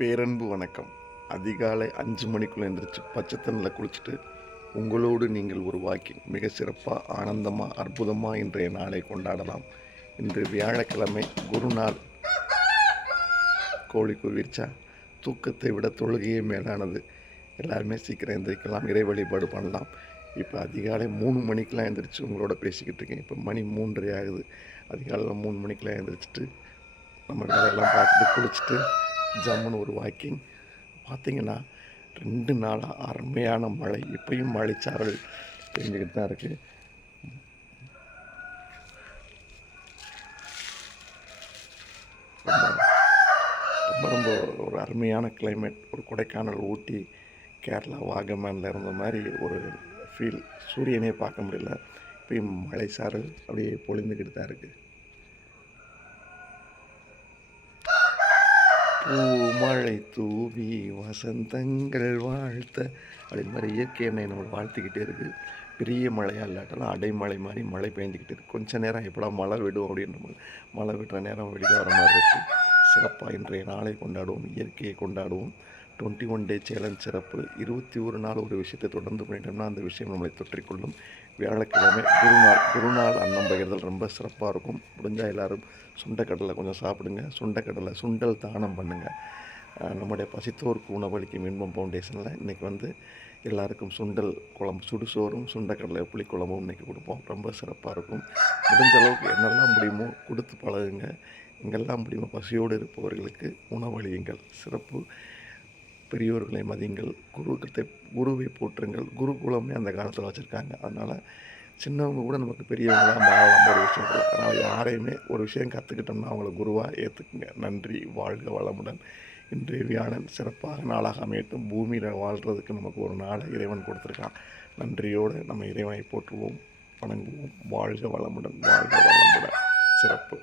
பேரன்பு வணக்கம். அதிகாலை 5 மணிக்குள்ளே எந்திரிச்சு பச்சை தண்ணியில் குளிச்சுட்டு உங்களோடு நீங்கள் ஒரு வாக்கிங் மிக சிறப்பாக ஆனந்தமாக அற்புதமாக இன்றைய நாளை கொண்டாடலாம். இன்று வியாழக்கிழமை குருநாள். கோழி குவிர்ச்சா தூக்கத்தை விட தொழுகையே மேலானது. எல்லாருமே சீக்கிரம் எந்திரிக்கலாம், இறை வழிபாடு பண்ணலாம். இப்போ அதிகாலை 3 மணிக்கெலாம் எழுந்திரிச்சு உங்களோட பேசிக்கிட்டு இருக்கேன். இப்போ மணி 3:30 ஆகுது. அதிகாலையில் 3 மணிக்கெலாம் எழுந்திரிச்சிட்டு நம்ம வேலையெல்லாம் பார்த்துட்டு குளிச்சுட்டு ஜம்முன்னு ஒரு வாக்கிங். பார்த்திங்கன்னா 2 நாளாக அருமையான மழை. இப்பயும் மழைச்சாரல் பெஞ்சிக்கிட்டு தான் இருக்குது. ரொம்ப ரொம்ப ஒரு அருமையான கிளைமேட். ஒரு கொடைக்கானல், ஊட்டி, கேரளா, வாகமேனில் இருந்த மாதிரி ஒரு ஃபீல். சூரியனே பார்க்க முடியல. இப்பயும் மழைச்சாரல் அப்படியே பொழிந்துக்கிட்டு தான் இருக்குது. பூமழை தூவி வசந்தங்கள் வாழ்த்த அப்படின்னு மாதிரி இயற்கை எண்ணெய் நம்மளை வாழ்த்திக்கிட்டே இருக்குது. பெரிய மழையாக இல்லாட்டாலும் அடைமழை மாதிரி மழை பெஞ்சிக்கிட்டு இருக்குது. கொஞ்சம் நேரம் எப்படா மழை விடும் அப்படின்ற மழை விடுற நேரம் வெளியில் வர மாதிரி இருக்குது. சிறப்பாக இன்றைய நாளை கொண்டாடுவோம், இயற்கையை கொண்டாடுவோம். 21 டே சேலஞ்ச் சிறப்பு. 21 நாள் ஒரு விஷயத்தை தொடர்ந்து பண்ணிட்டோம்னா அந்த விஷயம் நம்மளை தொற்றிக்கொள்ளும். வியாழக்கிழமை குருநாள் அன்னம் பகிர்தல் ரொம்ப சிறப்பாக இருக்கும். முடிஞ்சால் எல்லோரும் சுண்டைக்கடலை கொஞ்சம் சாப்பிடுங்க. சுண்டல் தானம் பண்ணுங்கள். நம்முடைய பசித்தோருக்கு உணவளிக்கும் இன்பம் ஃபவுண்டேஷனில் இன்றைக்கி எல்லாருக்கும் சுண்டல் குழம்பு, சுடுசோறும் சுண்டைக்கடலை புளிக்குழம்பும் இன்றைக்கி கொடுப்போம். ரொம்ப சிறப்பாக இருக்கும். முடிஞ்ச அளவுக்கு என்னெல்லாம் முடியுமோ கொடுத்து பழகுங்க. எங்கெல்லாம் முடியுமோ பசியோடு இருப்பவர்களுக்கு உணவளியுங்கள். சிறப்பு. பெரியோர்களை மதியுங்கள். குருவை போற்றுங்கள். குருகுலமே அந்த காலத்தில் வச்சுருக்காங்க. அதனால் சின்னவங்க கூட நமக்கு பெரியவங்களாக மாறலாம் ஒரு விஷயத்தில். அதனால் யாரையுமே ஒரு விஷயம் கற்றுக்கிட்டோம்னா அவங்கள குருவாக ஏற்றுக்குங்க. நன்றி. வாழ்க வளமுடன். இன்றைய வியாழன் சிறப்பாக நாளாக அமையட்டும். பூமியில் வாழ்கிறதுக்கு நமக்கு ஒரு நாளை இறைவன் கொடுத்துருக்கான். நன்றியோடு நம்ம இறைவனை போற்றுவோம், வணங்குவோம். வாழ்க வளமுடன். வாழ்க வளமுடன். சிறப்பு.